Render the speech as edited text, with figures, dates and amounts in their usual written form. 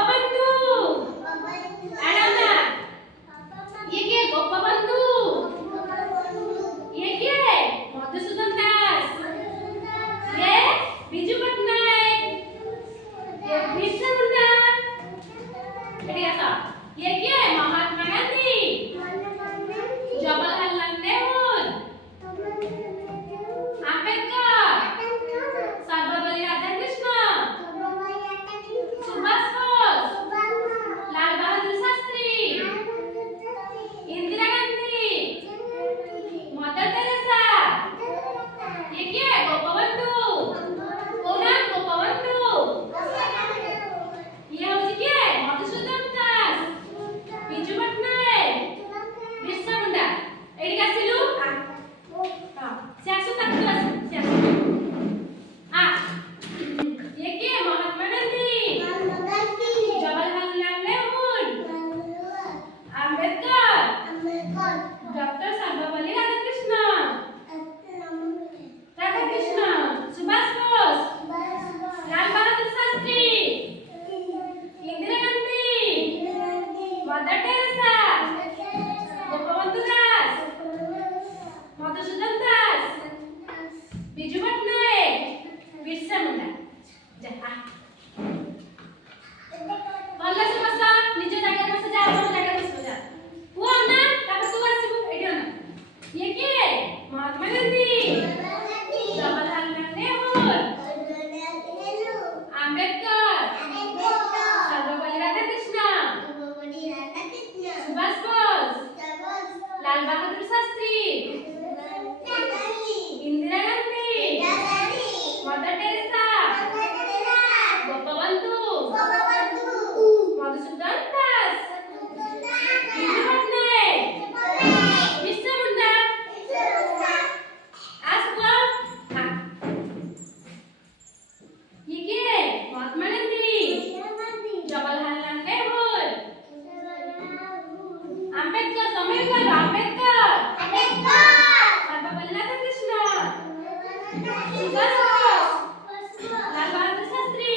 Gopabandhu Adana ये क्या गोपबंधु ये क्या है मधुसूदन दास ये बिजू पटनायक ये बिरसा मुंडा ये क्या ये क्या है महात्मा गांधी जवाहरलाल नेहरू अंबेडकर सर्वपल्ली राधाकृष्ण सुभाष बोस लाल बहादुर शास्त्री इंदिरा गांधी मदर टेरेसा ये क्या है गोपबंधु कौन है गोपबंधु ये हूँ क्या है मधुसूदन दास बिजू पटनायक बिरसा मुंडा एडी कासिलु हां सियासु तक सियासु आ ये क्या है Mahatma Gandhi Jawaharlal Nehru Ambedkar doctor Sarvepalli Radhakrishna Subhash Bose Lal Bahadur Shastri Indira Gandhi mother Teresa Gopabandhu Das Madhusudan Das Biju Patnaik Birsa Munda जा आ भल्ला से बसा निज जगह बस जा अपन जगह बस जा वो ना तापर तू आसीबु एडी ना ये के महात्मा गांधी जवाहरलाल नेहरू अंबेडकर सर्वपल्ली राधाकृष्ण सुभाष बोस लाल बहादुर शास्त्री इंदिरा गांधी मदर टेरेसा गोपबंधु मधुसूदन दास बिजू पटनायक बिरसा मुंडा आसको हां ये क्या है महात्मा गांधी जवाहरलाल नेहरू अंबेडकर सर्वपल्ली राधाकृष्ण सुभाष बोस लाल बहादुर शास्त्री